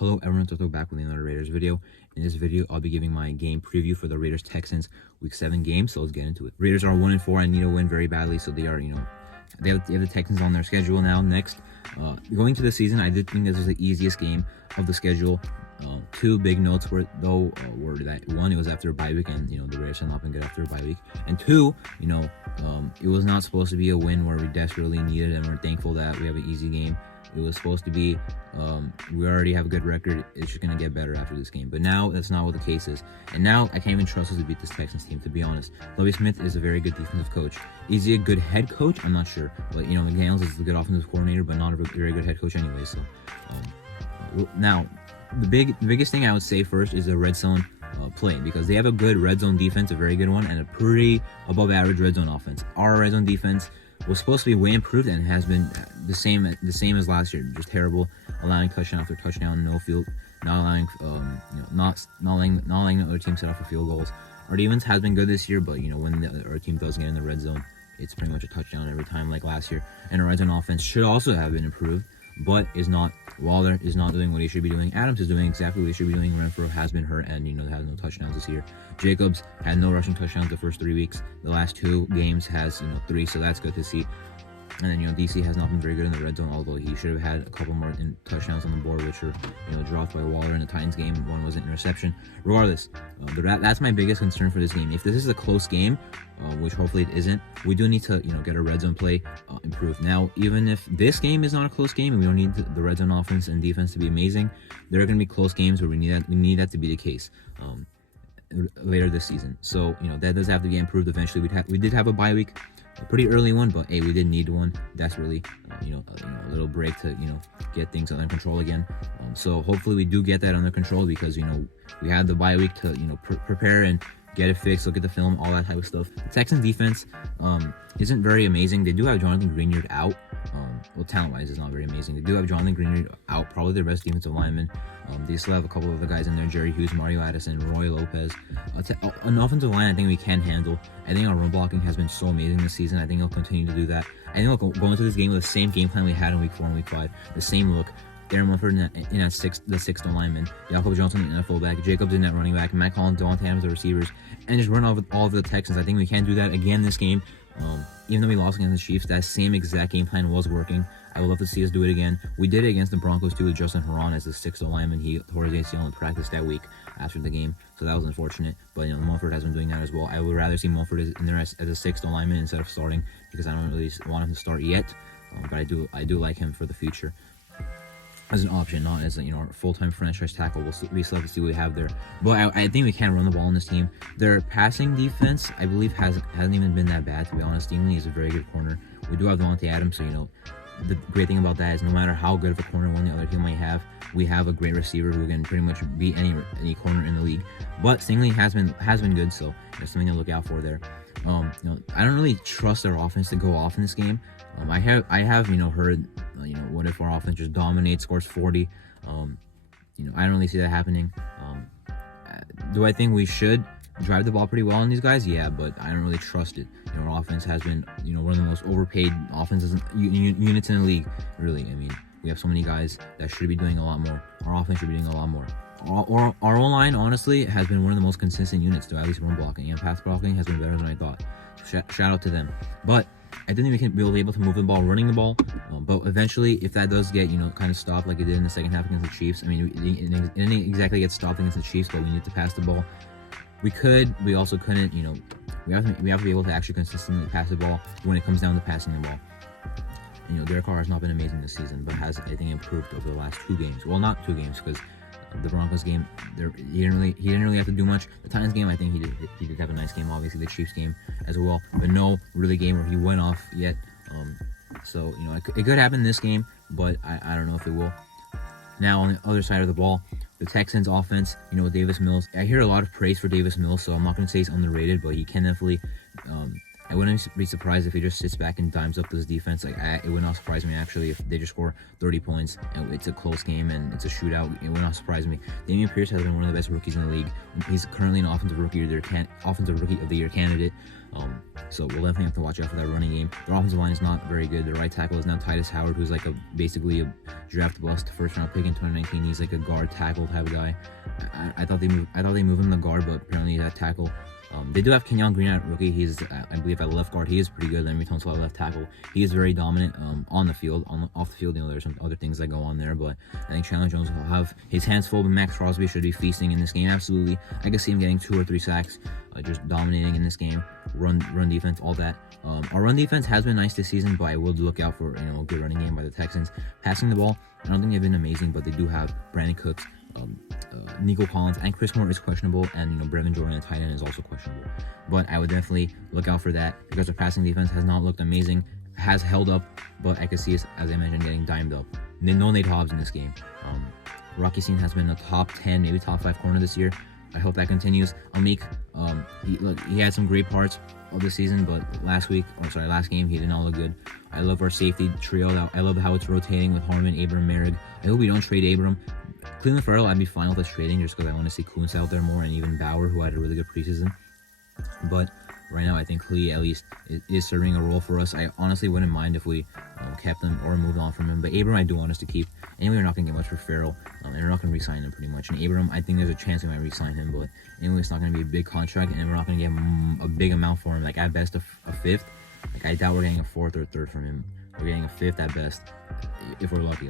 Hello everyone, Toto back with another Raiders video. In this video, I'll be giving my game preview for the Raiders Texans Week 7 game, so let's get into it. Raiders are 1-4 and need to win very badly, so they are, they have the Texans on their schedule now. Next, going to the season, I did think this was the easiest game of the schedule. Two big notes were that one, it was after a bye week, and the Raiders have not been good after a bye week, and two, it was not supposed to be a win where we desperately needed it, and we're thankful that we have an easy game. It was supposed to be, we already have a good record. It's just going to get better after this game. But now, that's not what the case is. And now, I can't even trust us to beat this Texans team, to be honest. Lovie Smith is a very good defensive coach. Is he a good head coach? I'm not sure. But, McDaniels is a good offensive coordinator, but not a very good head coach anyway. So, now, the biggest thing I would say first is the red zone play, because they have a good red zone defense, a very good one, and a pretty above average red zone offense. Our red zone defense was supposed to be way improved and has been the same as last year, just terrible, allowing touchdown after touchdown, no field, not allowing not allowing the other team set up for field goals. Our defense has been good this year, but when our team does get in the red zone, it's pretty much a touchdown every time like last year. And our red zone offense should also have been improved, but is not. Waller is not doing what he should be doing. Adams is doing exactly what he should be doing. Renfro has been hurt and has no touchdowns this year. Jacobs had no rushing touchdowns the first 3 weeks. The last 2 games has 3, so that's good to see. And then DC has not been very good in the red zone, although he should have had a couple more touchdowns on the board, which were dropped by Waller in the Titans game. One was an interception. Regardless, that's my biggest concern for this game. If this is a close game, which hopefully it isn't, we do need to get a red zone play improved. Now, even if this game is not a close game and we don't need the red zone offense and defense to be amazing, there are going to be close games where we need that to be the case later this season. So that does have to be improved eventually. We did have a bye week. A pretty early one, but hey, we did need one desperately. A little break to get things under control again. So hopefully we do get that under control, because we had the bye week to prepare and get it fixed, look at the film, all that type of stuff. The Texans defense isn't very amazing. They do have Jonathan Greenard out. Well, talent-wise, it's not very amazing. They do have Jonathan Greenard out, probably their best defensive lineman. They still have a couple of other guys in there: Jerry Hughes, Mario Addison, Roy Lopez. An offensive line I think we can handle. I think our run blocking has been so amazing this season. I think they'll continue to do that. I think we'll go into this game with the same game plan we had in Week 4 and Week 5. The same look. Darren Munford the sixth alignment. Jakob Johnson in the fullback. Jacobs in that running back. Matt Collins, Devontae Adams, the receivers. And just run off all of the Texans. I think we can do that again this game. Even though we lost against the Chiefs, that same exact game plan was working. I would love to see us do it again. We did it against the Broncos too, with Justin Herron as the 6th lineman. He tore his ACL in practice that week after the game, so that was unfortunate. But Munford has been doing that as well. I would rather see Munford in there as a 6th lineman instead of starting, because I don't really want him to start yet. But I do like him for the future as an option, not as a full-time franchise tackle. We still have to see what we have there. But I think we can run the ball on this team. Their passing defense, I believe, hasn't even been that bad, to be honest. Stingley is a very good corner. We do have Devontae Adams, so the great thing about that is no matter how good of a corner one the other team might have, we have a great receiver who can pretty much beat any corner in the league. But Stingley has been good, so there's something to look out for there. I don't really trust our offense to go off in this game. I have heard what if our offense just dominates, scores 40? I don't really see that happening. Do I think we should drive the ball pretty well on these guys? Yeah, but I don't really trust it. Our offense has been one of the most overpaid offenses units in the league. Really, we have so many guys that should be doing a lot more. Our offense should be doing a lot more. Our O-line, honestly, has been one of the most consistent units, to at least run blocking, and pass blocking has been better than I thought. So shout out to them. But I think we'll be able to move the ball, running the ball. But eventually, if that does get kind of stopped like it did in the second half against the Chiefs, it didn't exactly get stopped against the Chiefs, but we need to pass the ball. We also couldn't. We have to be able to actually consistently pass the ball when it comes down to passing the ball. Derek Carr has not been amazing this season, but has, I think, improved over the last 2 games. Well, not 2 games, because the Broncos game, he didn't really have to do much. The Titans game, I think he did have a nice game. Obviously, the Chiefs game as well, but no really game where he went off yet. So it could happen this game, but I don't know if it will. Now, on the other side of the ball, the Texans offense, Davis Mills. I hear a lot of praise for Davis Mills, so I'm not going to say he's underrated, but he can definitely I wouldn't be surprised if he just sits back and dimes up this defense. Like, it would not surprise me actually if they just score 30 points and it's a close game and it's a shootout. It would not surprise me. Damian Pierce has been one of the best rookies in the league. He's currently an offensive rookie of the year candidate. So we'll definitely have to watch out for that running game. Their offensive line is not very good. Their right tackle is now Titus Howard, who's like basically a draft bust, first round pick in 2019. He's like a guard tackle type of guy. I thought they moved him to guard, but apparently he's at tackle. They do have Kenyon Green at rookie. He's, I believe, at left guard. He is pretty good. Then Tom's at left tackle. He is very dominant on the field. Off the field, there's some other things that go on there. But I think Chandler Jones will have his hands full. But Max Crosby should be feasting in this game. Absolutely, I could see him getting 2 or 3 sacks, just dominating in this game. Run defense, all that. Our run defense has been nice this season, but I will look out for a good running game by the Texans. Passing the ball, I don't think they've been amazing, but they do have Brandon Cooks, Nico Collins, and Chris Moore is questionable, and Brevin Jordan at tight end is also questionable. But I would definitely look out for that because the passing defense has not looked amazing, has held up, but I could see us, as I mentioned, getting dimed up. No Nate Hobbs in this game. Rocky Sin has been a top 10, maybe top 5 corner this year. I hope that continues. Amik, he had some great parts of the season, but last game, he did not look good. I love our safety trio. I love how it's rotating with Harmon, Abram, Merrick. I hope we don't trade Abram. Cleveland Farrell, I'd be fine with us trading just because I want to see Kuntz out there more, and even Bauer, who had a really good preseason. But right now, I think Klee at least is serving a role for us. I honestly wouldn't mind if we kept him or moved on from him. But Abram, I do want us to keep. Anyway, we're not going to get much for Farrell, and we're not going to re-sign him pretty much. And Abram, I think there's a chance we might re-sign him, but anyway, it's not going to be a big contract, and we're not going to get a big amount for him. Like, at best, a fifth. Like, I doubt we're getting a fourth or a third from him. We're getting a fifth at best, if we're lucky.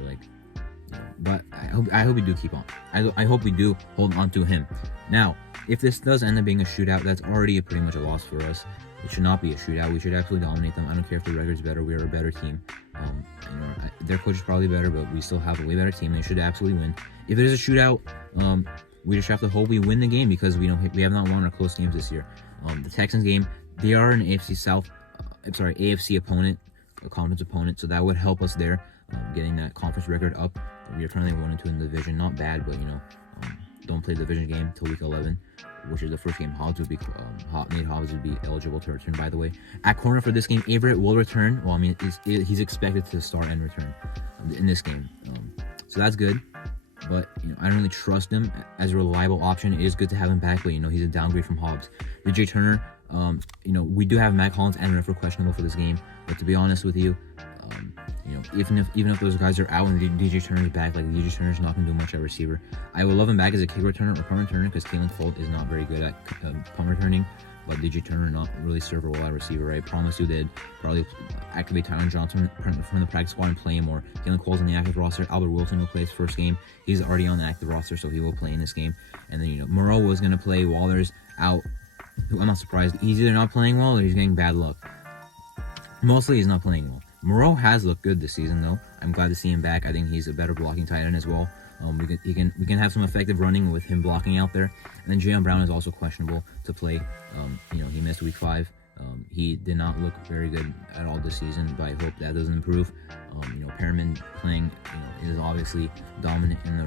But I hope we do keep on. I hope we do hold on to him. Now, if this does end up being a shootout, that's already pretty much a loss for us. It should not be a shootout. We should absolutely dominate them. I don't care if the record's better. We are a better team. Their coach is probably better, but we still have a way better team. They should absolutely win. If it is a shootout, we just have to hope we win the game because we have not won our close games this year. The Texans game, they are an AFC opponent, a conference opponent, so that would help us there, getting that conference record up. We are currently 1-2 in the division, not bad, but don't play the division game until week 11, which is the first game. Nate Hobbs would be eligible to return, by the way. At corner for this game, Averett will return. Well, he's expected to start and return in this game, so that's good. But I don't really trust him as a reliable option. It is good to have him back, but he's a downgrade from Hobbs. DJ Turner, we do have Matt Collins and Renfro questionable for this game, but to be honest with you, even if those guys are out and DJ Turner's back, DJ Turner's not going to do much at receiver. I would love him back as a kick returner or punt returner because Taylor Fold is not very good at punt returning, but DJ Turner not really serve a role at receiver. I promise you they'd probably activate Tyron Johnson from the practice squad and play him more. Taylor Cole's on the active roster. Albert Wilson will play his first game. He's already on the active roster, so he will play in this game. And then Moreau was going to play. Waller's out. I'm not surprised. He's either not playing well or he's getting bad luck. Mostly he's not playing well. Moreau has looked good this season, though. I'm glad to see him back. I think he's a better blocking tight end as well. We can have some effective running with him blocking out there. And then Jayon Brown is also questionable to play. He missed week 5. He did not look very good at all this season, but I hope that doesn't improve. Perriman playing, is obviously dominant in the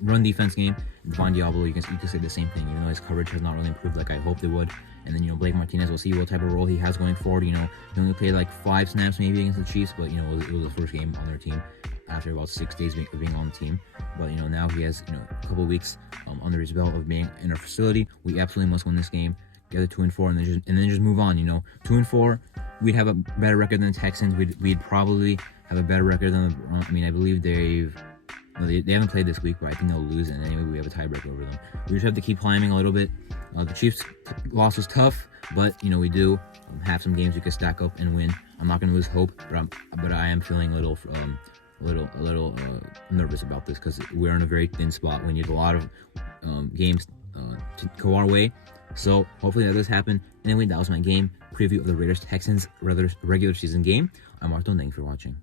run defense game. Devon Diablo, you can say the same thing, even though his coverage has not really improved like I hoped it would. And then Blake Martinez, we'll see what type of role he has going forward. He only played 5 snaps maybe against the Chiefs, but it was the first game on their team after about 6 days of being on the team. But now he has a couple weeks under his belt of being in our facility. We absolutely must win this game. Get the 2-4 and then just move on. 2-4, we'd have a better record than the Texans. We'd probably have a better record than I believe they haven't played this week, but I think they'll lose, and anyway we have a tiebreaker over them. We just have to keep climbing a little bit. The Chiefs loss was tough, but we do have some games we could stack up and win. I'm not going to lose hope, but I am feeling a little nervous about this because we're in a very thin spot. We need a lot of games to go our way. So hopefully that does happen. Anyway, that was my game preview of the Raiders-Texans regular season game. I'm Arthur. Thank you for watching.